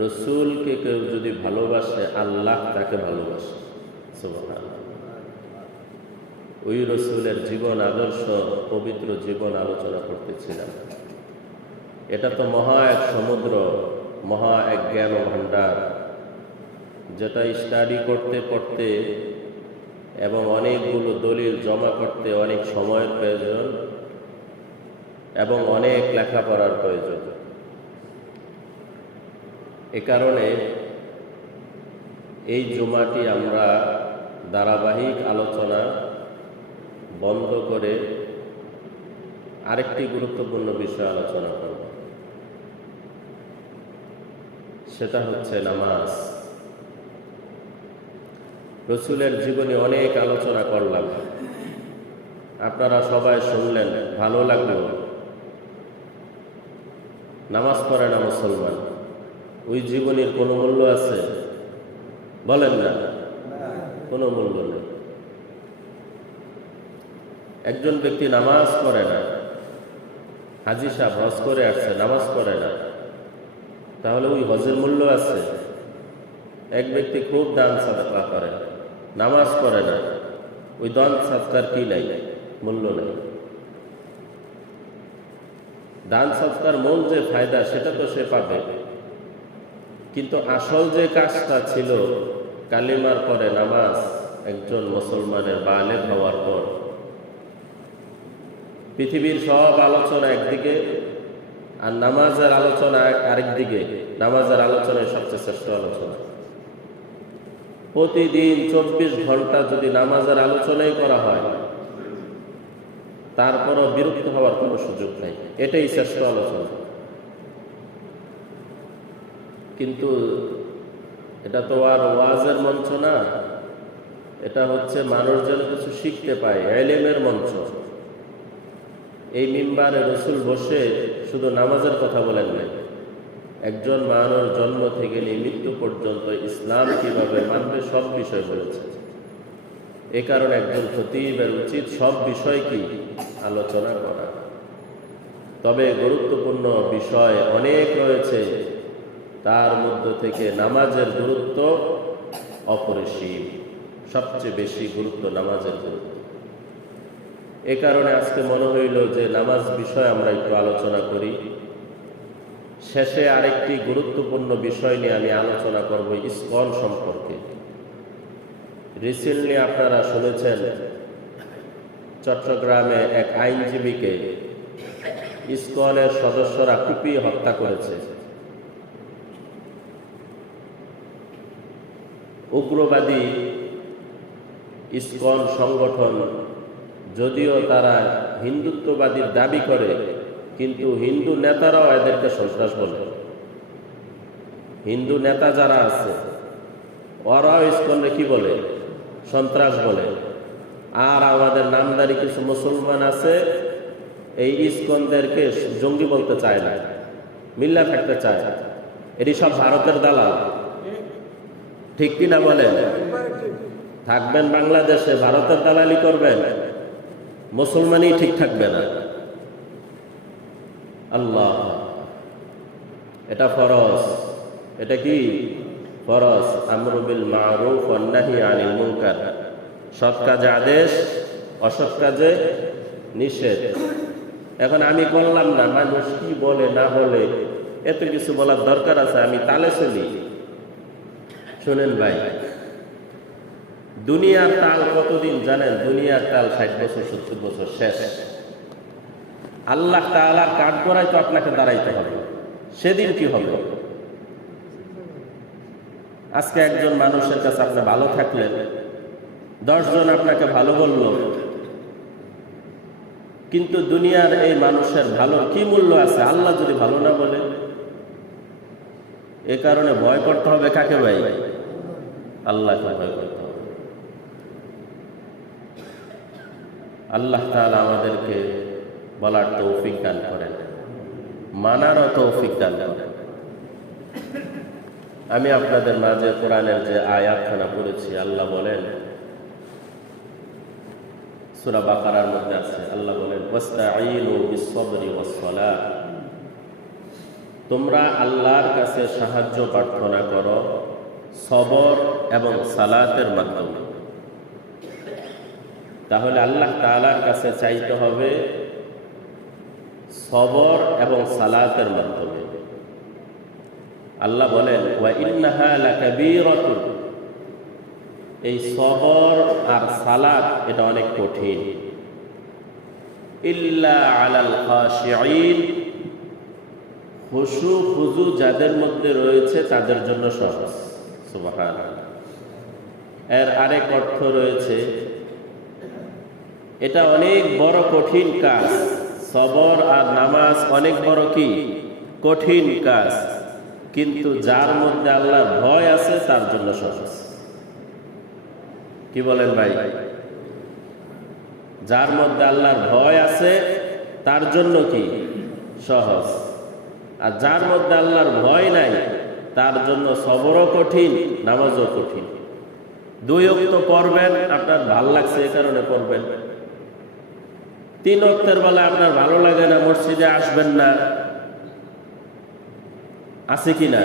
রসুলকে কেউ যদি ভালোবাসে, আল্লাহ তাকে ভালোবাসে। সুবহানাল্লাহ। ওই রসুলের জীবন আদর্শ, পবিত্র জীবন আলোচনা করতেছিলাম। এটা তো মহা এক সমুদ্র, মহা এক জ্ঞান ভাণ্ডার, যেটা স্টাডি করতে করতে এবং অনেকগুলো দলিল জমা করতে অনেক সময়ের প্রয়োজন এবং অনেক লেখাপড়ার প্রয়োজন। এ কারণে এই জুমাটি আমরা ধারাবাহিক আলোচনা বন্ধ করে আরেকটি গুরুত্বপূর্ণ বিষয় আলোচনা করব, সেটা হচ্ছে নামাজ। রসুলের জীবনে অনেক আলোচনা করলাম, আপনারা সবাই শুনলেন, ভালো লাগলো। নামাজ পড়ে না মুসলমান, ওই জীবনের কোনো মূল্য আছে? বলেন না, কোনো মূল্য নেই। একজন ব্যক্তি নামাজ পড়ে না, হাজি সাহেব হজ করে আসছে, নামাজ পড়ে না, তাহলে ওই হজের মূল্য আছে? এক ব্যক্তি খুব দান সাদকা করে, নামাজ পড়ে না, ওই দান সাদকার কি নাই? মূল্য নেই। দান সাদকার মূল যে ফায়দা সেটা তো সে পাবে, কিন্তু আসল যে কাজটা ছিল কালিমার পরে নামাজ, একজন মুসলমানের বালেগ হওয়ার পর, পৃথিবীর সব আলোচনা একদিকে আর নামাজের আলোচনা আরেক দিকে। নামাজের আলোচনায় সবচেয়ে শ্রেষ্ঠ আলোচনা। প্রতিদিন 24 ঘন্টা যদি নামাজের আলোচনাই করা হয়, তারপরও বিরক্ত হওয়ার কোনো সুযোগ নাই, এটাই শ্রেষ্ঠ আলোচনা। কিন্তু এটা তো আর ওয়াজের মঞ্চ না, এটা হচ্ছে মানুষ যেন কিছু শিখতে পায়, ইলমের মঞ্চ। এই মিম্বারে রসুল বসে শুধু নামাজের কথা বলেন নাই, একজন মানুষ জন্ম থেকে নিয়ে মৃত্যু পর্যন্ত ইসলাম কিভাবে মানবে সব বিষয় বলেছে। এ কারণে একজন খতিবের উচিত সব বিষয় কি আলোচনা করা। তবে গুরুত্বপূর্ণ বিষয় অনেক রয়েছে, তার মধ্য থেকে নামাজের গুরুত্ব অপরিসীম, সবচেয়ে বেশি গুরুত্ব নামাজের গুরুত্ব। এ কারণে আজকে মনে হইল যে নামাজ বিষয় আমরা একটু আলোচনা করি। শেষে আরেকটি গুরুত্বপূর্ণ বিষয় নিয়ে আমি আলোচনা করব, ইসকন সম্পর্কে। রিসেন্টলি আপনারা শুনেছেন চট্টগ্রামে এক আইনজীবীকে ইসকনের সদস্যরা কুপিয়ে হত্যা করেছে। উগ্রবাদী ইসকন সংগঠন, যদিও তারা হিন্দুত্ববাদীর দাবি করে, কিন্তু হিন্দু নেতারাও এদেরকে সন্ত্রাস বলে। হিন্দু নেতা যারা আছে ওরাও ইসকনকে কি বলে? সন্ত্রাস বলে। আর আমাদের নামদারি কিছু মুসলমান আছে, এই ইসকনদেরকে জঙ্গি বলতে চায় না, মিল্লা থাকতে চায়। এটি সব ভারতের দালাল, ঠিক কিনা বলেন? থাকবেন বাংলাদেশে, ভারতের দালালি করবেন, মুসলমানই ঠিক থাকবে না। আল্লাহ, এটা ফরজ। এটা কি ফরজ? আমরু বিল মারুফ ওয়ান নাহি আনিল মুনকার, সৎ কাজে আদেশ, অসৎ কাজে নিষেধ। এখন আমি বললাম না, মানুষ কি বলে না বলে এত কিছু বলার দরকার আছে? আমি তালে চলি। শুনেন ভাই, দুনিয়ার তাল কতদিন জানেন? দুনিয়ার তাল 60 বছর 70 বছর শেষ। আল্লাহ তাআলার কাঠগড়ায় তো আপনাকে দাঁড়াইতে হবে। সেদিন কি হবে? আজকে একজন মানুষের কাছে আপনি ভালো থাকলেন, 10 জন আপনাকে ভালো বলল, কিন্তু দুনিয়ার এই মানুষের ভালোর কি মূল্য আছে আল্লাহ যদি ভালো না বলে? এ কারণে ভয় করতে হবে কাকে ভাই? আল্লাহকে ভয় করতে হবে। আল্লাহ তাআলা আমাদেরকে বলার তৌফিক দান করেন, মানারও তৌফিক দান করেন। আমি আপনাদের মাঝে কোরআনের যে আয়াতখানা পড়েছি, আল্লাহ বলেন, সূরা বাকারার মধ্যে আছে, আল্লাহ বলেন ওয়াস্তাঈনু বিস-সাবরি ওয়াস-সালাহ, তোমরা আল্লাহর কাছে সাহায্য প্রার্থনা করো সবর এবং সালাতের মাধ্যমে। তাহলে আল্লাহ তাআলার কাছে চাইতে হবে সবর এবং সালাতের মাধ্যমে। আল্লাহ বলেন ওয়া ইন্নাহা লাকাবীরাতুন, এই সবর আর সালাত এটা অনেক কঠিন। ইল্লা আলাল খাশিঈন, খুশু খুজু যাদের মধ্যে রয়েছে তাদের জন্য সহজ। সুবহানাল্লাহ। এর আরেক অর্থ রয়েছে, এটা অনেক বড় কঠিন কাজ। সবর আর নামাজ অনেক বড় কি কঠিন কাজ, কিন্তু যার মধ্যে আল্লাহর ভয় আছে তার জন্য সহজ। কি বলেন ভাই? যার মধ্যে আল্লাহর ভয় আছে তার জন্য কি সহজ, আর যার মধ্যে আল্লাহর ভয় নাই তার জন্য সবরও কঠিন, নামাজও কঠিন। 2 ওয়াক্ত পড়বেন, আপনার ভাল লাগছে এ কারণে পড়বেন। 3 ওয়াক্তের বেলা আপনার ভালো লাগে না, মসজিদে আসবেন না, আছে কি না?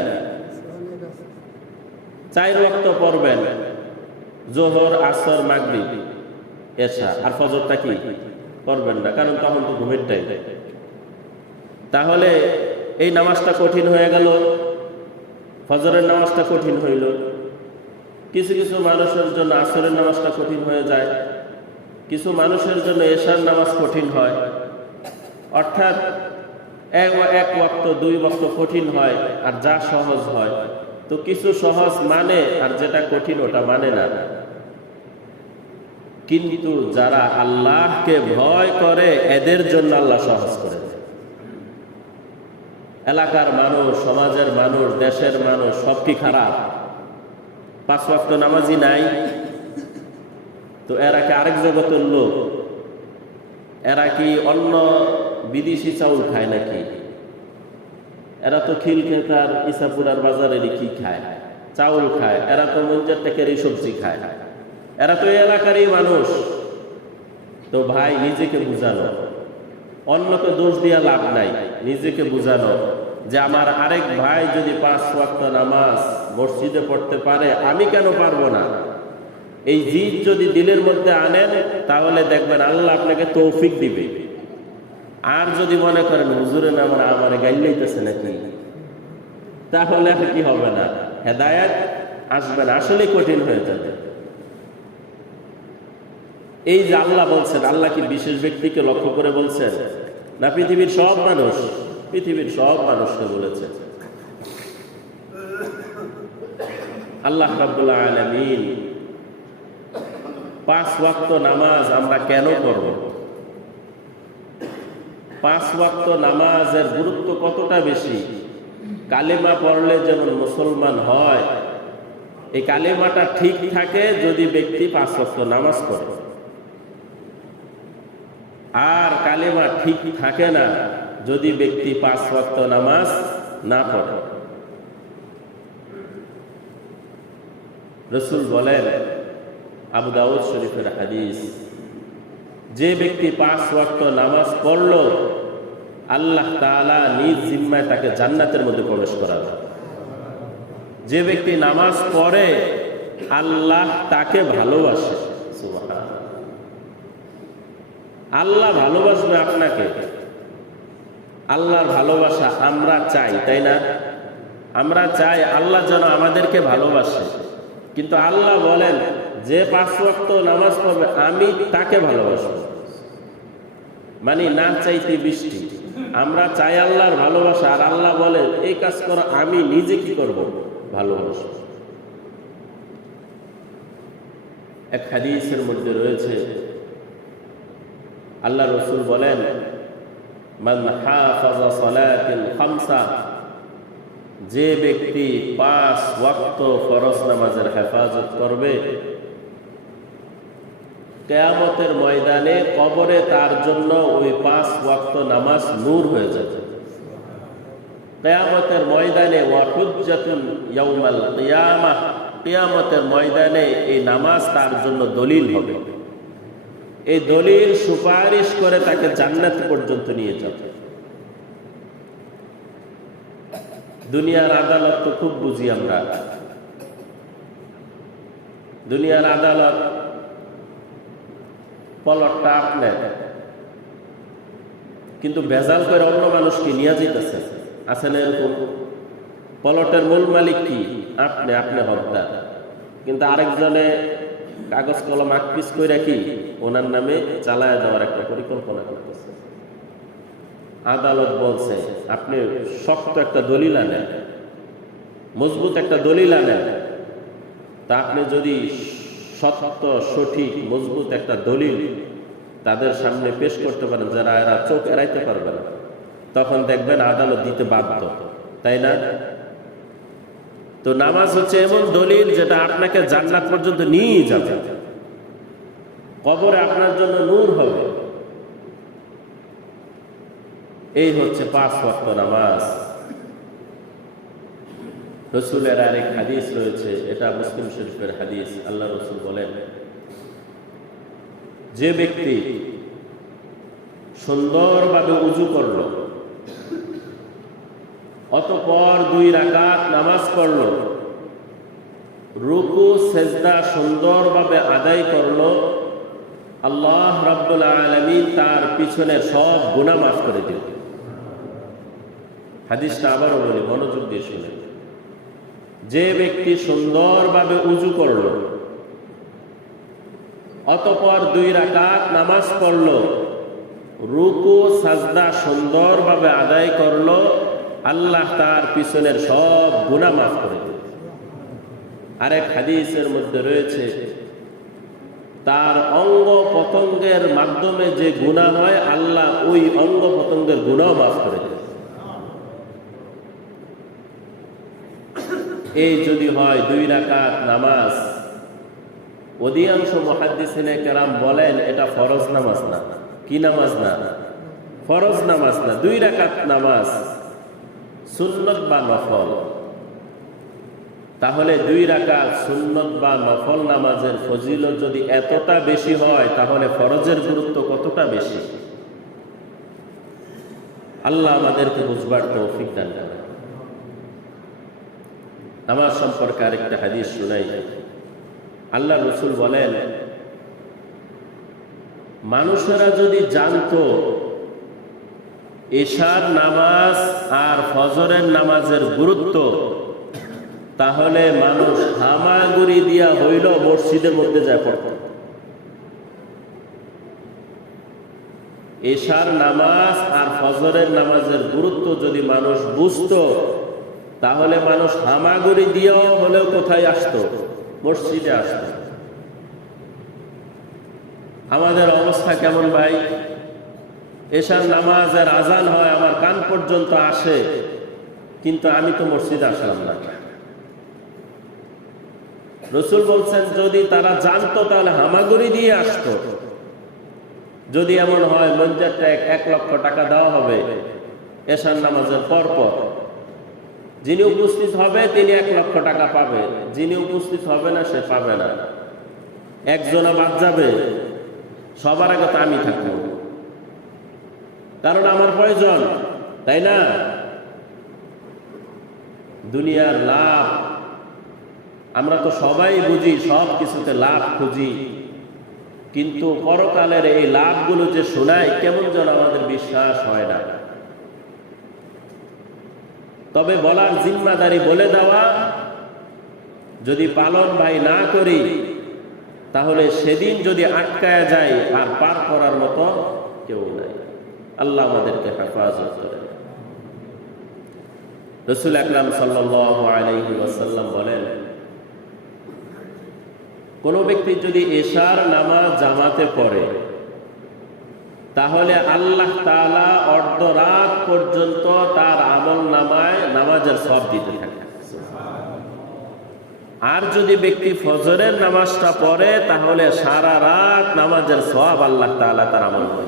4 ওয়াক্ত পড়বেন, জোহর, আসর, মাগরিব, এশা, আর ফজরটা কি পড়বেন না, কারণ তখন তো ঘুমের টাইম। তাহলে এই নামাজটা কঠিন হয়ে গেল, ফজরের নামাজটা কঠিন হইল। কিছু কিছু মানুষের জন্য আসরের নামাজটা কঠিন হয়ে যায়, কিছু মানুষের জন্য এশার নামাজ কঠিন হয়। অর্থাৎ এক ওয়াক্ত 2 ওয়াক্ত কঠিন হয়, আর যা সহজ হয়। তো কিছু সহজ মানে, আর যেটা কঠিন ওটা মানে না। কিন্তু যারা আল্লাহকে ভয় করে এদের জন্য আল্লাহ সহজ করে দেয়। এলাকার মানুষ, সমাজের মানুষ, দেশের মানুষ সব কি খারাপ? 5 ওয়াক্ত নামাজি নাই? তো এরা কি আরেক জগতের লোক? এরা কি অন্য বিদেশি চাউল খায় নাকি? এরা তো খিলখেতার ইসাপুরার বাজারেরই কি খায়, চাউল খায়। এরা তো মঞ্জের টেকেরই সবজি খায়। এরা তো এই এলাকারই মানুষ। তো ভাই, নিজেকে বুঝানো, অন্যকে দোষ দিয়া লাভ নাই। নিজেকে বুঝানো যে আমার আরেক ভাই যদি 5 ওয়াক্ত নামাজ মসজিদে পড়তে পারে, আমি কেন পারবো না? এই জিদ যদি দিলের মধ্যে আনেন, তাহলে দেখবেন আল্লাহ আপনাকে তৌফিক দিবে। আর যদি মনে করেন হুজুরে না আমার গাইলাইতেছে নাকি, তাহলে কি হবে না, হেদায়েত আসবে না, আসলে কঠিন হয়ে যাবে। এই যে আল্লাহ বলছেন, আল্লাহ কি বিশেষ ব্যক্তিকে লক্ষ্য করে বলছেন না পৃথিবীর সব মানুষ? পৃথিবীর সব মানুষকে বলেছেন। আল্লাহ রাব্বুল আলামিন 5 ওয়াক্ত নামাজ আমরা কেন পড়ব? 5 ওয়াক্ত নামাজের গুরুত্ব কতটা বেশি। কালেমা পড়লে যেমন মুসলমান হয়, এই কালেমাটা ঠিক থাকে যদি ব্যক্তি 5 ওয়াক্ত নামাজ পড়ে। আর কালেমা ঠিক থাকে না যদি ব্যক্তি 5 ওয়াক্ত নামাজ না পড়ে। রাসূল বলেন, আবু দাউদ শরীফের হাদিস, যে ব্যক্তি 5 ওয়াক্ত নামাজ পড়ল, আল্লাহ তাআলা নিজ জিম্মায় তাকে জান্নাতের মধ্যে প্রবেশ করাবে। যে ব্যক্তি নামাজ পড়ে, আল্লাহ তাকে ভালোবাসে। সুবহানাল্লাহ। আল্লাহ ভালোবাসবে আপনাকে। আল্লাহর ভালোবাসা আমরা চাই, তাই না? আমরা চাই আল্লাহ যেন আমাদেরকে ভালোবাসে। কিন্তু আল্লাহ বলেন, যে 5 ওয়াক্ত নামাজ পড়বে আমি তাকে ভালোবাসব। মানে না চাইতে বৃষ্টি। আমরা চাই আল্লাহর ভালোবাসা, আর আল্লাহ বলেন এই কাজ করো, আমি নিজে কি করব? ভালোবাসব। এক হাদিসের মধ্যে রয়েছে, আল্লাহ রাসূল বলেন, মান হাফাযা সালাতিল খামসা, যে ব্যক্তি 5 ওয়াক্ত ফরজ নামাজের হেফাজত করবে, কিয়ামতের ময়দানে কবরে তার জন্য ওই 5 ওয়াক্ত নামাজ নূর হয়ে যাবে। কিয়ামতের ময়দানে ওয়া হুজ্জাতুন ইয়াউমাল কিয়ামাহ, কিয়ামতের ময়দানে এই নামাজ তার জন্য দলিল হবে। এই দলিল সুপারিশ করে তাকে জান্নাত পর্যন্ত নিয়ে যাবে। দুনিয়ার আদালত তো খুব বুঝি আমরা। দুনিয়ার আদালত পলটটা আপনার, কিন্তু ভেজাল করে অন্য মানুষকে নিয়ে যেতেছে। আছে না এরকম? পলটের মূল মালিক কি? আপনি হকদার, কিন্তু আরেকজনে কাগজ কলম আকপিস করে কি ওনার নামে চালায় দেওয়ার একটা পরিকল্পনা করতেছে। আদালত বলছে আপনি শক্ত একটা দলিল আনেন, মজবুত একটা দলিল আনেন, তা আপনি যদি সত্য সঠিক মজবুত একটা দলিল তাদের সামনে পেশ করতে পারেন যারা এরা চোখ এড়াইতে পারবে না, তখন দেখবেন আদালত দিতে বাধ্য, তাই না? তো নামাজ হচ্ছে এমন দলিল যেটা আপনাকে জান্নাত পর্যন্ত নিয়ে যাবে, কবরে আপনার জন্য নূর হবে। এই হচ্ছে 5 ওয়াক্ত নামাজ। রসুলের আরেক হাদিস রয়েছে, এটা মুসলিম শরীফের হাদিস। আল্লাহ রসুল বলেন, যে ব্যক্তি সুন্দরভাবে উযু করলো, অতঃপর 2 রাকাত নামাজ পড়লো, রুকু সেজদা সুন্দরভাবে আদায় করলো, আল্লাহ রাব্বুল আলামিন তার পিছনের সব গুনাহ মাফ করে দিবেন। হাদিসটা আবারও বলি, মনোযোগ দিয়ে শুনেন। যে ব্যক্তি সুন্দরভাবে উযু করলো, অতঃপর 2 রাকাত নামাজ পড়লো, রুকু সাজদা সুন্দরভাবে আদায় করলো, আল্লাহ তার পিছনের সব গুনাহ মাফ করে দিবেন। আরেক হাদিসের মধ্যে রয়েছে, তার অঙ্গ পতঙ্গের মাধ্যমে যে গুনাহ হয়, আল্লাহ ওই অঙ্গ পতঙ্গের গুনাহ মাফ করে দেন। এই যদি হয় 2 রাকাত নামাজ, অধিকাংশ মুহাদ্দিসিনে কেরাম বলেন এটা ফরজ নামাজ না। কি নামাজ না? ফরজ নামাজ না, 2 রাকাত নামাজ, সুন্নত বা নফল। তাহলে 2 রাকাত সুন্নত বা নফল নামাজের ফজিলত যদি এতটা বেশি হয়, তাহলে ফরজের গুরুত্ব কতটা বেশি? আল্লাহ আমাদেরকে বুঝবার তৌফিক দান করেন। নামাজ সম্পর্কে আরেকটা হাদিস শুনাই। আল্লাহ রসুল বলেন, মানুষেরা যদি জানতো এশার নামাজ আর ফজরের নামাজের গুরুত্ব, তাহলে মানুষ হামাগুড়ি দিয়া হইল মসজিদের মধ্যে যায় পড়ত। এশার নামাজ আর ফজরের নামাজের গুরুত্ব যদি মানুষ বুঝতো, তাহলে মানুষ হামাগুড়ি দিয়েও হলেও কোথায় আসতো? মসজিদে আসতো। আমাদের অবস্থা কেমন ভাই? এশার নামাজের আজান হয়, আমার কান পর্যন্ত আসে, কিন্তু আমি তো মসজিদে আসলাম না। রসুল বলছেন, যদি তারা জানতো তাহলে হামাগুড়ি দিয়ে আসতো। যদি এমন হয় মসজিদটা 1 লক্ষ টাকা দেওয়া হবে এশার নামাজের পর পর, যিনি উপস্থিত হবে তিনি 1 লক্ষ টাকা পাবে, যিনি উপস্থিত হবে না সে পাবে না। একজনা বাদ যাবে, সবার আগে তো আমি থাকবো, কারণ আমার প্রয়োজন, তাই না? দুনিয়ার লাভ আমরা তো সবাই বুঝি, সব কিছুতে লাভ খুঁজি, কিন্তু পরকালের এই লাভগুলো যে শোনায়, কেমন যেন আমাদের বিশ্বাস হয় না। তবে বলার জিম্মাদারি বলে দেওয়া, যদি পালন ভাই না করি, তাহলে সেদিন যদি আটকায় যায় আর পার করার মতো কেউ নাই। আল্লাহ আমাদেরকে হেফাজত করেন। রাসূল আকরাম সাল্লাল্লাহু আলাইহি ওয়াসাল্লাম বলেন, কোন ব্যক্তি যদি এশার নামাজ জামাতে পড়ে, তাহলে আল্লাহ তাআলা অর্ধরাত পর্যন্ত তার আমল নামায় নামাজের সওয়াব দিতে থাকে। আর যদি ব্যক্তি ফজরের নামাজটা পড়ে, তাহলে সারা রাত নামাজের সওয়াব আল্লাহ তাআলা তার আমল করে।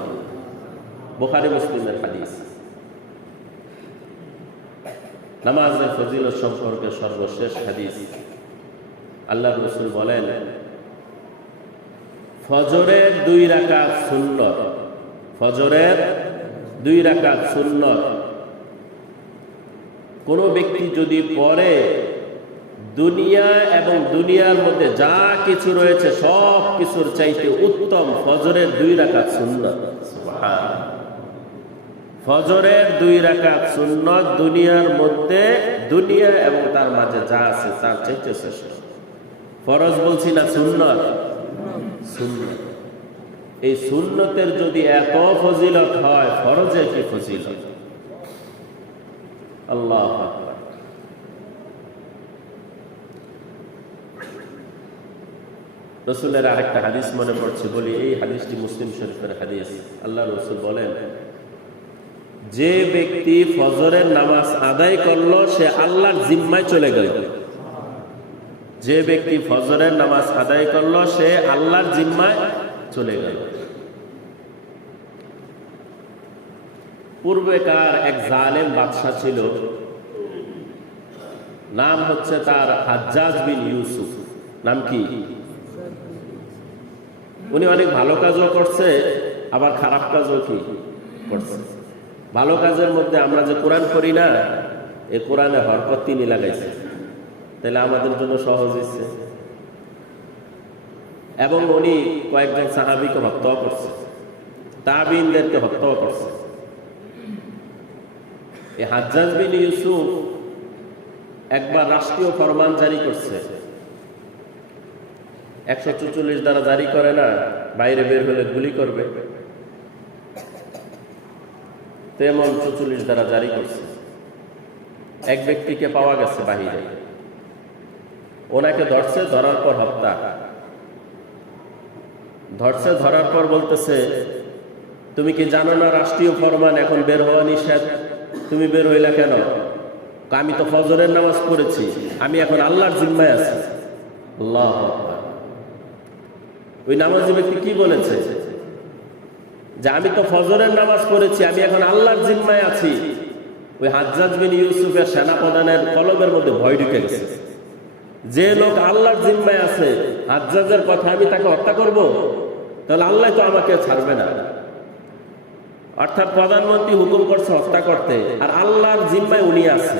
বুখারী মুসলিমের হাদিস। নামাজের ফজিলত সম্পর্কে সর্বশেষ হাদিস। আল্লাহ রাসূল বলেন, ফজরের 2 রাকাত সুন্নত, ফজরের 2 রাকাত সুন্নত কোনো ব্যক্তি যদি পড়ে দুনিয়া এবং দুনিয়ার মধ্যে যা কিছু রয়েছে সব কিছুর চাইতে উত্তম ফজরের 2 রাকাত সুন্নাত। সুবহানাল্লাহ। ফজরের 2 রাকাত সুন্নাত দুনিয়ার মধ্যে, দুনিয়া এবং তার মাঝে যা আছে তার চাইতে শ্রেষ্ঠ। ফরজ বলছি না, সুন্নাত। সুন্নাত, এই সুন্নতের যদি এত ফজিলত হয়, ফরজের কি ফজিলত! আল্লাহু আকবার। রাসূলের আরেকটা হাদিস মনে পড়ছে, বলি এই হাদিসটি মুসলিম শরীফের হাদিস। আল্লাহ রাসূল বলেন, যে ব্যক্তি ফজরের নামাজ আদায় করলো সে আল্লাহর জিম্মায় চলে গেল। যে ব্যক্তি ফজরের নামাজ আদায় করলো সে আল্লাহর জিম্মায় চলে গেল। পূর্বেকার এক জালেম বাদশা ছিল, নাম হচ্ছে তার হাজ্জাজ বিন ইউসুফ। নাম কি? উনি অনেক ভালো কাজও করছে, আবার খারাপ কাজও কি করছে। ভালো কাজের মধ্যে আমরা যে কোরআন পড়ি না, এই কোরআনে হরকত তিনি লাগাইছে, তাহলে আমাদের জন্য সহজ হয়েছে। এবং উনি কয়েকজন সাহাবীকে হত্যা করছে, তাবিঈনদেরকে হত্যা করছে। এই হাজ্জাজ বিন ইউসুফ একবার রাষ্ট্রীয় ফরমান জারি করছে, 144 দ্বারা জারি করে না, বাইরে বের হলে গুলি করবে, তেমন 44 দ্বারা জারি করছে। এক ব্যক্তিকে পাওয়া গেছে বাহিরে, ওনাকে ধরছে, ধরার পর হত্যা। ধরছে, ধরার পর বলতেছে, তুমি কি জানো না রাষ্ট্রীয় ফরমান এখন বের হওয়া নিষেধ, তুমি বের হইলা কেন? আমি তো ফজরের নামাজ পড়েছি, আমি এখন আল্লাহর জিম্মায় আছি। আল্লাহু আকবার। ওই নামাজি ব্যক্তি কি বলেছে? যে আমি তো ফজরের নামাজ পড়েছি, আমি এখন আল্লাহর জিম্মায় আছি। ওই হাজ্জাজ বিন ইউসুফের সেনাপ্রধানের কলবের মধ্যে ভয় ঢুকে গেছে, যে লোক আল্লাহর জিম্মায় আছে, হাজ্জাজের কথা আমি তাকে হত্যা করব, তাহলে আল্লাহ তো আমাকে ছাড়বে না। অর্থাৎ প্রধানমন্ত্রী হুকুম করছে হত্যা করতে, আর আল্লাহর জিম্মায় উনি আছে।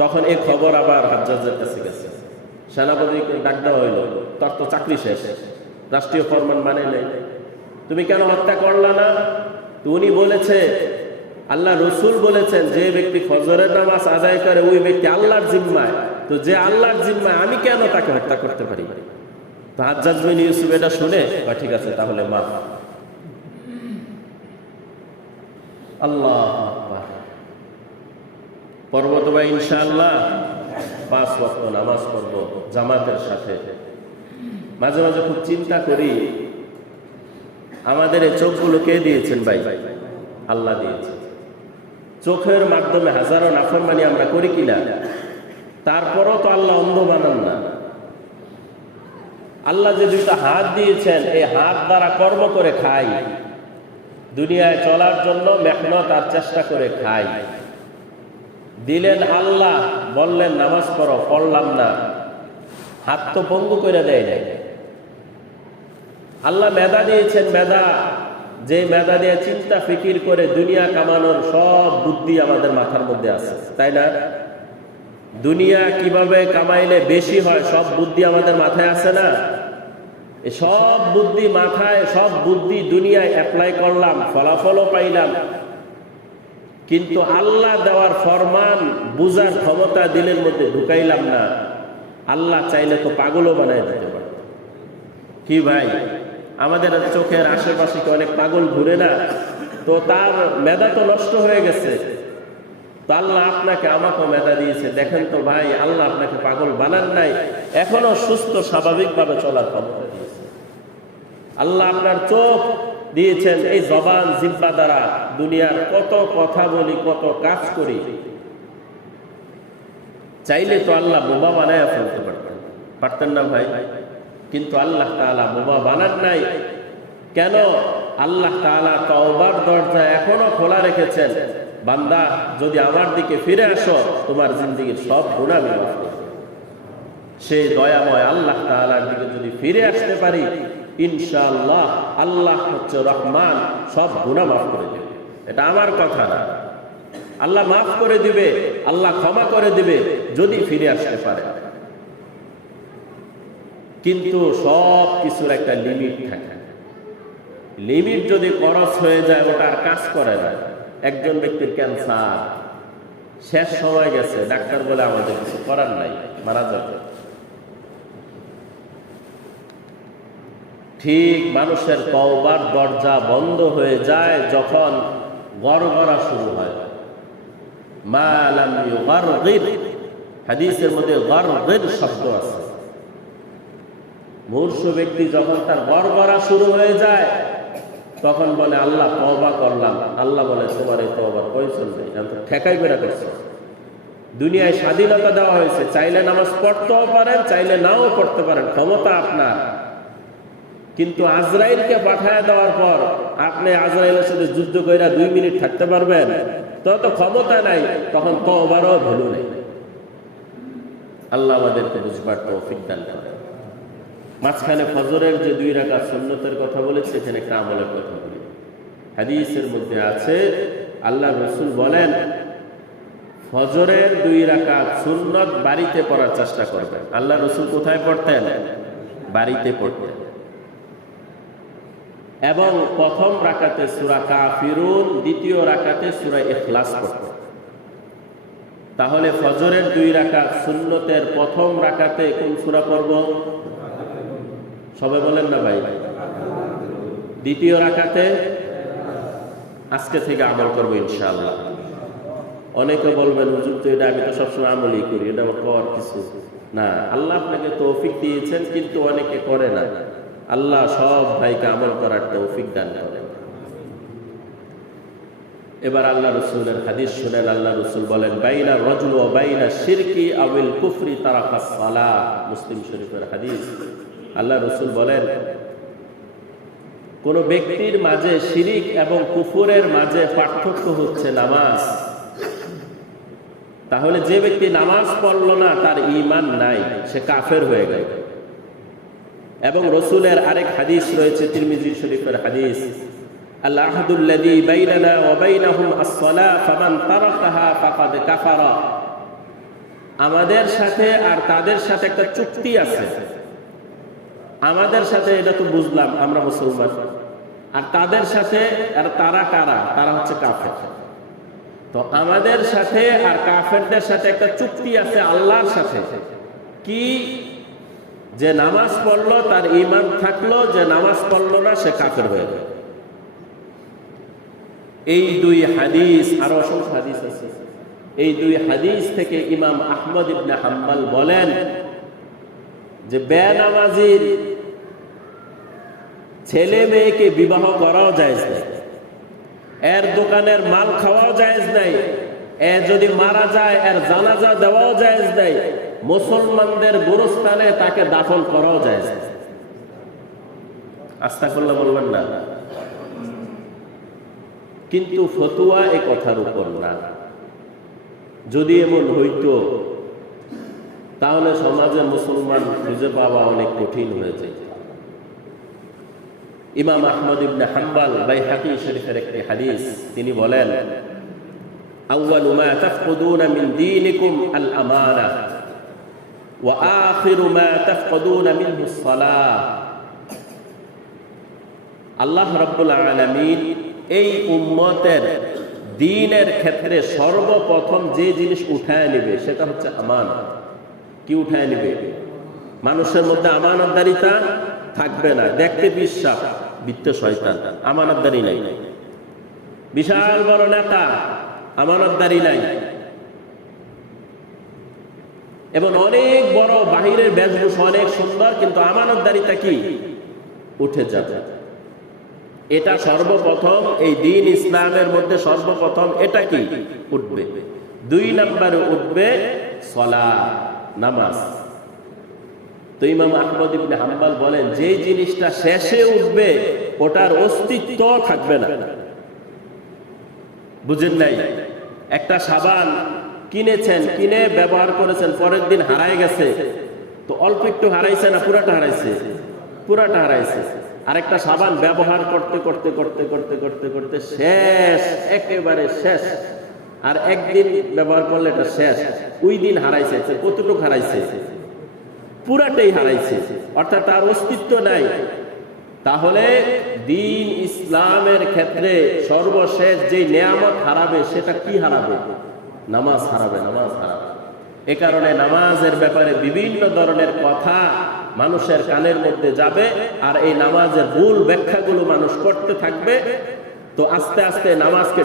তখন এই খবর আবার হাজ্জাজের কাছে গেছে, সেনাপতিকে ডাক দেওয়া হইল, তোর তো চাকরি শেষ, রাষ্ট্রীয় ফরমান মানে নেই, তুমি কেন হত্যা করলা না? তো উনি বলেছে, আল্লাহ রসুল বলেছেন যে ব্যক্তি ফজরের নামাজ আদায় করে ওই ব্যক্তি আল্লাহর জিম্মায়, তো যে আল্লাহর জিম্মায় আমি কেন তাকে হত্যা করতে পারি? তো হাজ্জাজ বিন ইউসুফ এটা শুনে ঠিক আছে, তাহলে মাফ। আল্লাহু আকবার। পর্বত ভাই ইনশাআল্লাহ 5 ওয়াক্ত নামাজ পড়ব জামাতের সাথে। মাঝে মাঝে খুব চিন্তা করি, আমাদের এই চোখগুলো কে দিয়েছেন ভাই? আল্লাহ দিয়েছেন। চোখের মাধ্যমে হাজারো নাফরমানি আমরা করি কিনা? তারপরও তো আল্লাহ অন্ধ বানান না। আল্লাহ যে 2টা হাত দিয়েছেন, এই হাত দ্বারা কর্ম করে খাই, দুনিয়ায় চলার জন্য মেহনত আর চেষ্টা করে খাই। দিলেন আল্লাহ, বললেন নামাজ পড়ো, পড়লাম না, হাত তো পঙ্গু করে দেয় নাই। আল্লাহ মেধা দিয়েছেন, মেধা, যে মেধা দিয়ে চিন্তা ফিকির করে দুনিয়া কামানোর সব বুদ্ধি আমাদের মাথার মধ্যে আছে, তাই না? দুনিয়া কিভাবে কামাইলে বেশি হয় সব বুদ্ধি আমাদের মাথায় আছে না? এই সব বুদ্ধি মাথায়, সব বুদ্ধি দুনিয়ায় অ্যাপ্লাই করলাম, ফলাফলও পাইলাম, কিন্তু আল্লাহ দেওয়ার ফরমান বুঝার ক্ষমতা দিলের মধ্যে ঢুকাইলাম না। আল্লাহ চাইলে তো পাগলও বানায় দিতে পারে। কি ভাই, আমাদের চোখের আশেপাশে কি অনেক পাগল ঘুরে না? তো তার মেধা তো নষ্ট হয়ে গেছে। তো আল্লাহ আপনাকে আমাকেও মেধা দিয়েছে, দেখেন তো ভাই, আল্লাহ আপনাকে পাগল বানান নাই, এখনো সুস্থ স্বাভাবিকভাবে চলার ক্ষমতা দিয়েছে। আল্লাহ আপনার চোখ দিয়েছেন, এই জবান জিহ্বা দ্বারা দুনিয়ার কত কথা বলি, কত কাজ করি। চাইলে তো আল্লাহ বোবা বানায় ফেলতে পারতেন, পারতেন না ভাই? কিন্তু আল্লাহ তাআলা বোবা বানান নাই। কেন? আল্লাহ তাআলা তওবার দরজা এখনো খোলা রেখেছেন, বান্দা যদি আমার দিকে ফিরে আসো, তোমার জিন্দেগীর সব গুনাহ আমি মাফ করব। সেই দয়াময় আল্লাহ তাআলার দিকে যদি ফিরে আসতে পারি, ইনশাআল্লাহ আল্লাহ হচ্ছে রহমান, সব গুনাহ মাফ করে দেবে। এটা আমার কথা না, আল্লাহ মাফ করে দিবে, আল্লাহ ক্ষমা করে দিবে যদি ফিরে আসতে পারে। কিন্তু সব কিছুর একটা লিমিট থাকে। লিমিট যদি ক্রস হয়ে যায় ওটা আর কাজ করে না। একজন ব্যক্তির ক্যান্সার, শেষ সময় গেছে, ডাক্তার বলে আমাদের কিছু করার নাই, মারা যাবে। ঠিক মানুষের তওবার দরজা বন্ধ হয়ে যায় যখন গড়গড়া শুরু হয়। মা লাম ইউগারগির, হাদিসের মধ্যে গড়গির শব্দ আছে। মূর্খ ব্যক্তি যখন তার গড়গড়া শুরু হয়ে যায় তখন বলে আল্লাহ তওবা করলাম। আল্লাহ বলে তোমার এই তওবার প্রয়োজন নেই, আমি তো ঠেকাই বেড়া করছি। দুনিয়ায় স্বাধীনতা দেওয়া হয়েছে, চাইলে নামাজ পড়তেও পারেন, চাইলে নাও পড়তে পারেন, ক্ষমতা আপনার। কিন্তু আজরাইলকে পাঠায় দেওয়ার পর আপনি আজরাইলের সাথে যুদ্ধ করে 2 মিনিট থাকতে পারবেন? তো ক্ষমতা নাই, তখন তওবারও ভ্যালু নেই। আল্লাহ আমাদেরকে বুঝবার তৌফিক দান করেন। মাঝখানে ফজরের যে 2 রাকাত সুন্নতের কথা বলেছে, এখানে একটা আমলের কথা বলি। হাদিসের মধ্যে আছে আল্লাহ রাসূল বলেন ফজরের 2 রাকাত সুন্নত বাড়িতে পড়ার চেষ্টা করবেন। আল্লাহ রাসূল কোথায় পড়তেন? বাড়িতে পড়তেন। এবং প্রথম রাকাতে সূরা কাফিরুন, দ্বিতীয় রাকাতে সূরা ইখলাস পড়তেন। তাহলে ফজরের 2 রাকাত সুন্নতের প্রথম রাকাতে কোন সূরা পড়ব? সবাই বলেন না ভাই। দ্বিতীয় রাকাতে আজকে থেকে আমল করবো ইনশাআল্লাহ। অনেকে বলবেন হুজুর তো এটা আমি তো সবসময় আমলই করি, এটা আমার করার কিছু না। আল্লাহ আপনাকে তৌফিক দিয়েছেন, কিন্তু অনেকে করে না। আল্লাহ সব ভাইকে আমল করার তৌফিক দান করেন। এবার আল্লাহ রাসূলের হাদিস শুনেন। আল্লাহ রাসূল বলেন বাইনা রাজুল ওয়া বাইনা শিরকি আওয়াল কুফরি তারাকাস সালাহ, মুসলিম শরীফের হাদিস। আল্লাহ রাসূল বলেন কোন ব্যক্তির মাঝে শিরিক এবং কুফরের মাঝে পার্থক্য হচ্ছে নামাজ। তাহলে যে ব্যক্তি নামাজ পড়ল না তার ঈমান নাই, সে কাফের হয়ে গেল। এবং রাসূলের আরেক হাদিস রয়েছে তিরমিজি শরীফের হাদিস, আল আহদুল্লাযী বাইনানা ওয়া বাইনাহুম আস-সালাহ ফামান তারাকাহা ফাকাদ কাফারা। আমাদের সাথে আর তাদের সাথে একটা চুক্তি আছে। আমাদের সাথে এটা তো বুঝলাম আমরা মুসলমান, আর তাদের সাথে, আর তারা কারা? তারা হচ্ছে কাফের। তো আমাদের সাথে আর কাফেরদের সাথে একটা চুক্তি আছে আল্লাহর সাথে। কি? যে নামাজ পড়লো তার ঈমান থাকলো, যে নামাজ পড়লো না সে কাফের হয়ে গেল। এই 2 হাদিস, আরো অসংখ্য হাদিস আছে। এই 2 হাদিস থেকে ইমাম আহমদ ইবনে হাম্বল বলেন যে বেনামাজির ছেলে মেয়েকে বিবাহ করাও জায়েজ নাই, এর দোকানের মাল খাওয়াও জায়েজ নাই, এ যদি মারা যায় এর জানাজা দেওয়াও জায়েজ নাই, মুসলমানদের গোরস্থানে তাকে দাফন করাও জায়েজ নাই। আস্তাগফিরুল্লাহ বলবেন না। কিন্তু ফতোয়া এই কথার উপর না। যদি এমন হইতো তাহলে সমাজে মুসলমান খুঁজে পাওয়া অনেক কঠিন হয়ে যেত। ইমাম আহমদ ইবনে হাম্বল বাইহাকি শরীফের একটি হাদিস, তিনি বলেন আউয়ালু মা তাফকুদুনা মিন দীনিকুম আল আমানা ওয়া আখিরু মা তাফকুদুনা মিনহু আস-সালাহ। আল্লাহ রাব্বুল আলামিন এই উম্মতের দ্বীনের ক্ষেত্রে সর্বপ্রথম যে জিনিস উঠায় নেবে সেটা হচ্ছে আমানত। কি উঠায় নেবে? মানুষের মধ্যে আমানতদারিতা থাকবে না। দেখতে বিশ্বাস, বিত্ত শয়তান, আমানতদারি নাই। বিশাল বড় নেতা, আমানতদারি নাই। এবং অনেক বড় বাহিরের বেশভূষা অনেক সুন্দর, কিন্তু আমানতদারিতা কি? উঠে যাবে। এটা সর্বপ্রথম এই দ্বীন ইসলামের মধ্যে সর্বপ্রথম এটা কি উঠবে? 2 নম্বরে উঠবে সালাত, নামাজ। তো ইমাম আহমদ ইবনে হাম্বল বলেন যে জিনিসটা শেষে উঠবে ওটার অস্তিত্ব থাকবে না। বুঝেন নাই? একটা সাবান কিনেছেন, কিনে ব্যবহার করেছেন, পরের দিন হারায় গেছে, তো অল্প একটু হারাইছে না পুরাটা হারাইছে? পুরাটা হারাইছে। আরেকটা সাবান ব্যবহার করতে করতে করতে করতে করতে করতে শেষ, একেবারে শেষ, আর একদিন ব্যবহার করলে এটা শেষ, ওই দিন হারাইছে। কতটুকু হারাইছে? পুরাটাই হারাইছে, অর্থাৎ তার অস্তিত্ব নাই। তাহলে দিন ইসলামের ক্ষেত্রে সর্বশেষ যে নেয়ামত হারাবে সেটা কি হারাবে? নামাজ হারাবে, নামাজ হারাবে। এ কারণে নামাজের ব্যাপারে বিভিন্ন ধরনের কথা মানুষের কানের মধ্যে যাবে, আর এই নামাজের ভুল ব্যাখ্যাগুলো মানুষ করতে থাকবে। তো আস্তে আস্তে নামাজকে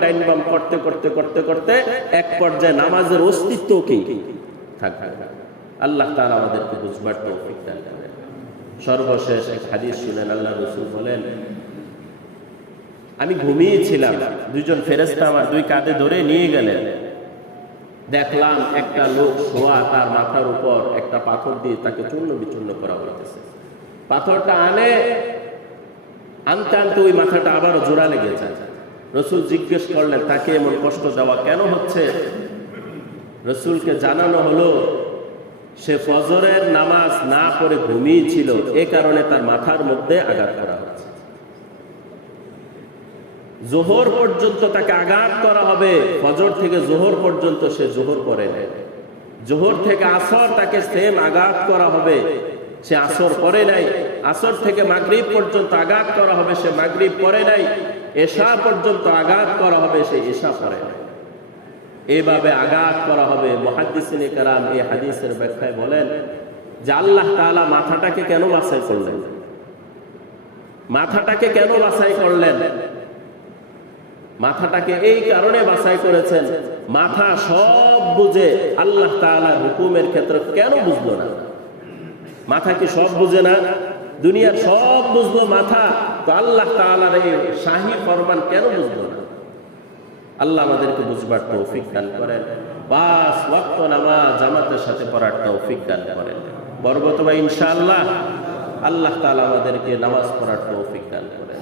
ডাইন বাম করতে করতে করতে করতে এক পর্যায়ে নামাজের অস্তিত্ব কি থাকবে। আল্লাহ তাআলা আমাদেরকে বুঝবার তৌফিক দান করেন। সর্বশেষ এক হাদিস শুনেন, আল্লাহ রাসূল বলেন, আমি ঘুমিয়েছিলাম, দুইজন ফেরেশতা আমার দুই কাঁধে ধরে নিয়ে গেলেন। দেখলাম একটা লোক শোয়া, তার মাথার উপর একটা পাথর দিয়ে তাকে চূর্ণ বিচূর্ণ করা হইতেছে। পাথরটা আনতে আনতে ওই মাথাটা আবারও জোড়া লেগে যায়। রাসূল জিজ্ঞেস করলেন, তাকে এমন কষ্ট দেওয়া কেন হচ্ছে? রাসূলকে জানানো হলো, সে ফজরের নামাজ না পড়ে ঘুমিয়েছিল, এ কারণে তার মাথার মধ্যে আঘাত করা হচ্ছে। জোহর পর্যন্ত তাকে আঘাত করা হবে, ফজর থেকে জোহর পর্যন্ত সে জোহর করে নেয়। জোহর থেকে আসর তাকে সেম আঘাত করা হবে, সে আসর পরে নাই। আসর থেকে মাগরিব পর্যন্ত আঘাত করা হবে, সে মাগরিব পরে নাই। এশা পর্যন্ত আঘাত করা হবে, সে এশা পরে নাই। এইভাবে আঘাত করা হবে। মুহাদ্দিসিনে কেরাম এই হাদিসের ব্যাখ্যায় বলেন যে আল্লাহ তাআলা মাথাটাকে কেন বাছাই করলেন? মাথাটাকে কেন বাছাই করলেন? মাথাটাকে এই কারণে বাছাই করেছেন, মাথা সব বুঝে, আল্লাহ তাআলার হুকুমের ক্ষেত্রে কেন বুঝলো না? মাথা কি সব বুঝে না? দুনিয়ার সব বুঝলো মাথা, তো আল্লাহ তাআলার এই শাহী ফরমান কেন বুঝলো না? আল্লাহ আমাদেরকে বুঝবার তৌফিক দান করেন। 5 ওয়াক্ত নামাজ জামাতের সাথে পড়ার তৌফিক দান করেন। বরকত ভাই ইনশাআল্লাহ আল্লাহ তাআলা আমাদেরকে নামাজ পড়ার তৌফিক দান করেন।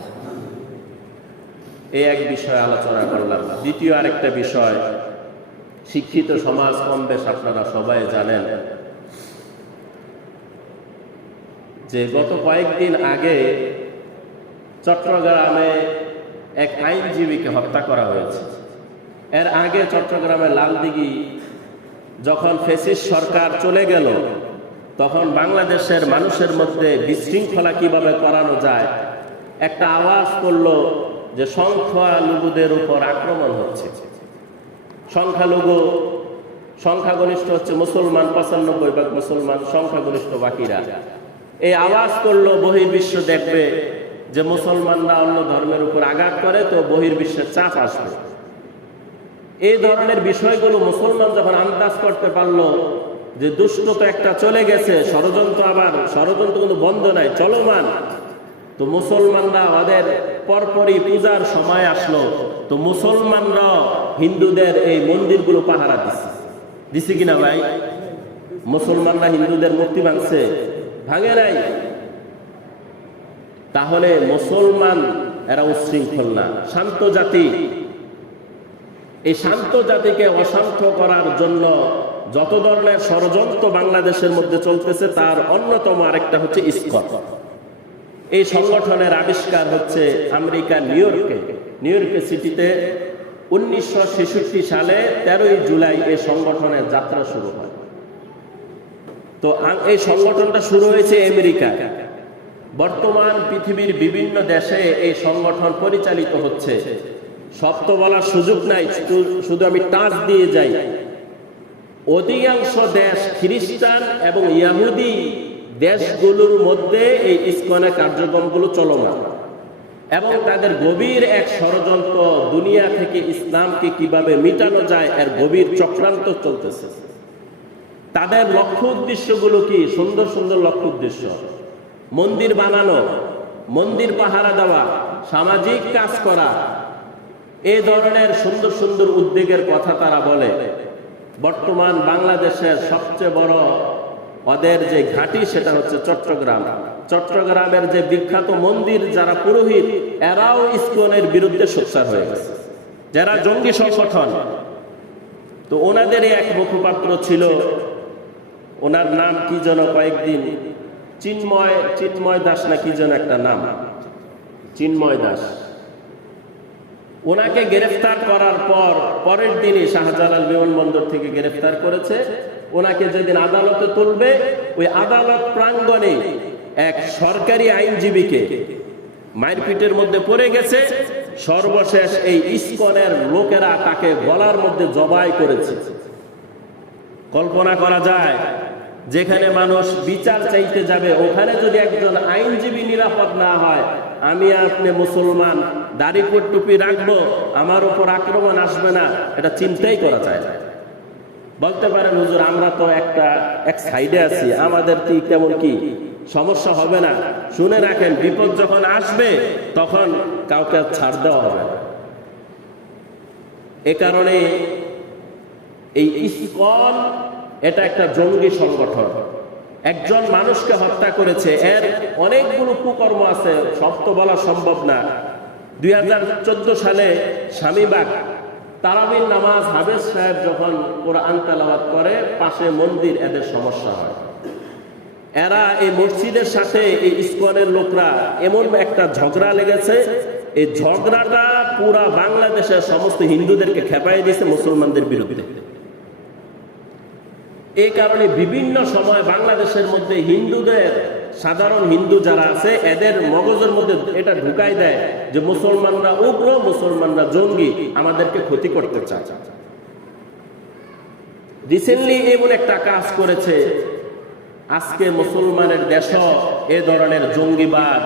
এই এক বিষয় আলোচনা করলাম। দ্বিতীয় আরেকটা বিষয়, শিক্ষিত সমাজ কম বেশ আপনারা সবাই জানেন যে গত কয়েকদিন আগে চট্টগ্রামে এক আইনজীবীকে হত্যা করা হয়েছে। এর আগে চট্টগ্রামের লালদিঘি যখন ফ্যাসিস্ট সরকার চলে গেল, তখন বাংলাদেশের মানুষের মধ্যে বিশৃঙ্খলা কিভাবে করানো যায় একটা আওয়াজ করলো যে সংখ্যালঘুদের উপর আক্রমণ হচ্ছে। সংখ্যাগরিষ্ঠ হচ্ছে মুসলমান, 95% মুসলমান, সংখ্যাগরিষ্ঠ বাকিরা। এই আওয়াজ করলো বহির্বিশ্ব দেখবে যে মুসলমানরা অন্য ধর্মের উপর আঘাত করে, তো বহির্বিশ্বের চাপ আসবে। এই ধরনের বিষয়গুলো মুসলমান যখন আন্দাজ করতে পারলো যে দুষ্ট তো একটা চলে গেছে, ষড়যন্ত্র কিন্তু বন্ধ নাই, চলমান, তো মুসলমানরা ওদের পরপরই পূজার সময় আসলো, তো মুসলমানরা হিন্দুদের এই মন্দিরগুলো পাহারা দিছে কিনা ভাই? মুসলমানরা হিন্দুদের মূর্তি ভাঙছে? ভাঙে নাই। তাহলে মুসলমান এরা উচ্ছৃঙ্খল না, শান্ত জাতি। এই শান্ত জাতিকে অশান্ত করার জন্য যত ধরনের ষড়যন্ত্র বাংলাদেশের মধ্যে চলতেছে, তার অন্যতম আরেকটা হচ্ছে ইসকন। এই সংগঠনের আবিষ্কার হচ্ছে আমেরিকার নিউ ইয়র্কে সিটিতে 1966 সালে 13 জুলাই এই সংগঠনের যাত্রা শুরু হয়। তো এই সংগঠনটা শুরু হয়েছে আমেরিকায়। বর্তমান পৃথিবীর বিভিন্ন দেশে এই সংগঠন পরিচালিত হচ্ছে। সব তো বলার সুযোগ নাই, শুধু আমি টাচ দিয়ে যাই। অধিকাংশ দেশ খ্রিস্টান এবং ইহুদি দেশগুলোর মধ্যে এই ইসকনের কার্যক্রমগুলো চলমান, এবং তাদের গভীর এক ষড়যন্ত্র, দুনিয়া থেকে ইসলামকে কিভাবে মিটানো যায় এর গভীর চক্রান্ত চলতেছে। তাদের লক্ষ্য উদ্দেশ্যগুলো কি? সুন্দর সুন্দর লক্ষ্য উদ্দেশ্য, মন্দির বানানো, মন্দির পাহারা দেওয়া, সামাজিক কাজ করা, এই ধরনের সুন্দর সুন্দর উদ্যোগের কথা তারা বলে। বর্তমান বাংলাদেশের সবচেয়ে বড় ওদের যে ঘাঁটি সেটা হচ্ছে চট্টগ্রাম। চট্টগ্রামের যে বিখ্যাত মন্দির যারা পুরোহিত, এরাও ইসকনের বিরুদ্ধে সোচ্চার হয়ে গেছে, যারা জঙ্গি সংগঠন। তো ওনাদেরই এক মুখপাত্র ছিল, ওনার নাম কি যেন, কয়েকদিন চিন্ময় দাস না কি যেন একটা নাম, চিন্ময় দাস। ওনাকে গ্রেফতার করার পরের দিনই শাহজালাল বিমানবন্দর থেকে গ্রেফতার করেছে। ওনাকে যেদিন আদালতে তুলবে, ওই আদালত প্রাঙ্গণে এক সরকারি আইনজীবীকে মারপিটের মধ্যে পড়ে গেছে। সর্বশেষ এই ইসকনের লোকেরা তাকে গলার মধ্যে জবাই করেছে। কল্পনা করা যায়, যেখানে মানুষ বিচার চাইতে যাবে, ওখানে যদি একজন আইনজীবী নিরাপদ না হয়, আমি আপনি মুসলমান, দাড়ি টুপি রাখবো, আমার উপর আক্রমণ আসবে না, এটা চিন্তাই করা যায় না। বলতে পারেন হুজুর আমরা তো এক সাইডে আছি, আমাদের কি তেমন কি সমস্যা হবে না। শুনে রাখেন, বিপদ যখন আসবে তখন কাউকে ছাড় দেওয়া হবে না। এ কারণে এই ইসকন এটা একটা জঙ্গি সংগঠন। একজন মানুষকে হত্যা করেছে, এর অনেকগুলো কুকর্ম আছে, সব তো বলা সম্ভব না। 2014 সালে স্বামীবাগ তারাবির নামাজ হাফেজ সাহেব যখন কোরআন তেলাওয়াত করে, পাশে মন্দির, এদের সমস্যা হয়। এরা এই মসজিদের সাথে এই ইসকনের লোকরা এমন একটা ঝগড়া লেগেছে, এই ঝগড়াটা পুরা বাংলাদেশের সমস্ত হিন্দুদেরকে খেপাই দিয়েছে মুসলমানদের বিরুদ্ধে। এই কারণে বিভিন্ন সময় বাংলাদেশের মধ্যে হিন্দুদের, সাধারণ হিন্দু যারা আছে, এদের মগজের মধ্যে এটা ঢুকাই দেয় যে মুসলমানরা উগ্র, মুসলমানরা জঙ্গি, আমাদেরকে ক্ষতি করতে চায়। রিসেন্টলি এমন একটা কাজ করেছে, আজকে মুসলমানের দেশ এ ধরনের জঙ্গিবাদ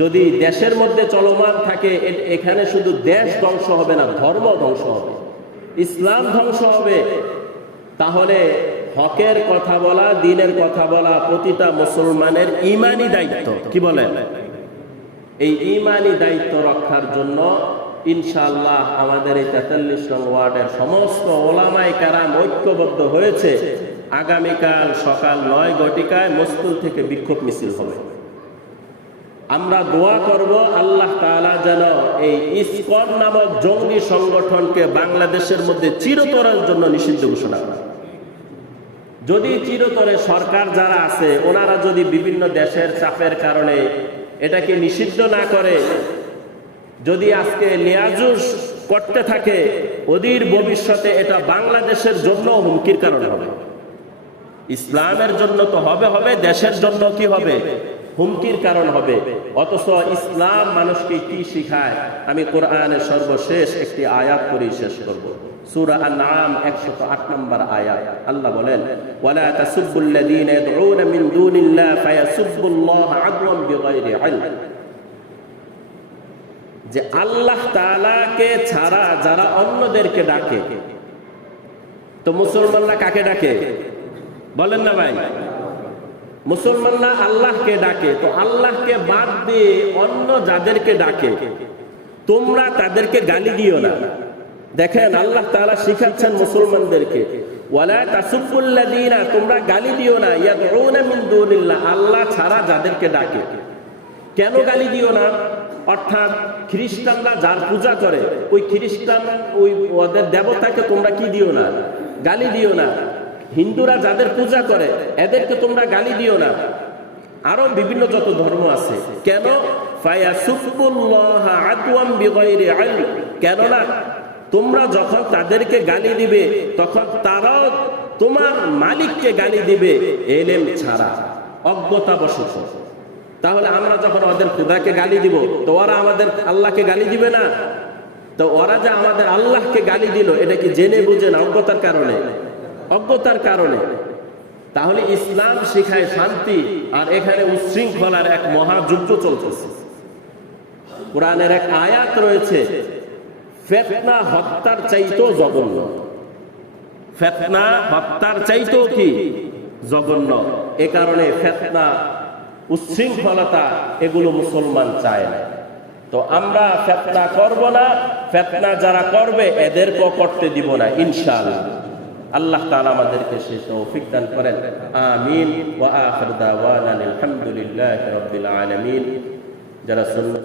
যদি দেশের মধ্যে চলমান থাকে, এখানে শুধু দেশ ধ্বংস হবে না, ধর্ম ধ্বংস হবে, ইসলাম ধ্বংস হবে। তাহলে হকের কথা বলা, দ্বীনের কথা বলা প্রতিটা মুসলমানের ঈমানি দায়িত্ব। কি বলেন? এই ঈমানি দায়িত্ব রক্ষার জন্য ইনশাআল্লাহ আমাদের এই 43 নং ওয়ার্ডের সমস্ত ওলামায়ে কেরাম ঐক্যবদ্ধ হয়েছে। আগামীকাল সকাল 9 ঘটিকায় মস্কুল থেকে বিক্ষোভ মিছিল হবে। আমরা দোয়া করব আল্লাহ তাআলা যেন এই ইসকন নামক জঙ্গি সংগঠনকে বাংলাদেশের মধ্যে চিরতরের জন্য নিষিদ্ধ ঘোষণা করে। যদি চিরতরে সরকার যারা আছে ওনারা যদি বিভিন্ন দেশের চাপের কারণে এটাকে নিষিদ্ধ না করে, যদি আজকে লিয়াজুস করতে থাকে, অদূর ভবিষ্যতে এটা বাংলাদেশের জন্য হুমকির কারণ হবে। ইসলামের জন্য তো হবে, দেশের জন্য কি হবে? হুমকির কারণ হবে। অথচ ইসলাম মানুষকে কি শিখায়? আমি কোরআনের সর্বশেষ একটি আয়াত করে শেষ করব। সূরা আন-নাম 108 নম্বর আয়াত। আল্লাহ বলেন, ওয়ালা তাসুবুল্লাযীনা ইয়াদউনা মিন দুনিল্লাহ ফায়াসুবুল্লাহ আদওয়ান বিগাইরি ইলম। যে আল্লাহ তাআলাকে ছাড়া যারা অন্যদেরকে ডাকে, তো মুসলমানরা কাকে ডাকে? বলেন না ভাই, মুসলমানরা আল্লাহকে ডাকে। তো আল্লাহকে বাদ দিয়ে অন্য যাদেরকে ডাকে, তোমরা তাদেরকে গালি দিও না। দেখেন আল্লাহ তাআলা শিখাচ্ছেন মুসলমানদেরকে, ওয়ালা তাসুবুল্লাযীনা, তোমরা গালি দিও না, ইয়াদউনা মিন দুনিল্লাহ, আল্লাহ ছাড়া যাদেরকে ডাকে। কেন গালি দিও না? অর্থাৎ খ্রিস্টানরা যার পূজা করে, ওই খ্রিস্টান ওদের দেবতাকে তোমরা কি দিও না? গালি দিও না। হিন্দুরা যাদের পূজা করে এদেরকে তোমরা গালি দিও না। আরো বিভিন্ন যত ধর্ম আছে। কেন? ফায়াসুবুল্লাহ আদওয়াম বিগাইরি ইলম, কেননা তোমরা যখন তাদেরকে গালি দিবে তখন তারাও তোমার মালিককে গালি দিবে ইলম ছাড়া, অজ্ঞতাবশত। তাহলে আমরা যখন ওদের খোদাকে গালি দিব, তো ওরা আমাদের আল্লাহকে গালি দিবে না? তো ওরা যে আমাদের আল্লাহকে গালি দিল, এটা কি জেনে বুঝে না? অজ্ঞতার কারণে, অজ্ঞতার কারণে। তাহলে ইসলাম শিখায় শান্তি, আর এখানে উচ্ছৃঙ্খলার এক মহাযুদ্ধ চলতেছে। কোরআনের এক আয়াত রয়েছে, ফিতনা হত্যার চাইতেও জঘন্য। ফিতনা হত্যার চাইতেও কি জঘন্য। এ কারণে ফিতনা, উচ্ছৃঙ্খলতা, এগুলো মুসলমান চায় না। তো আমরা ফিতনা করব না, ফিতনা যারা করবে এদেরকেও করতে দিব না ইনশাআল্লাহ। আল্লাহ তাআলা আমাদেরকে সেই তৌফিক দান করেন। আমিন। ওয়া আখির দাওয়ানা আলহামদুলিল্লাহি রাব্বিল আলামিন। যারা সুন্নাহ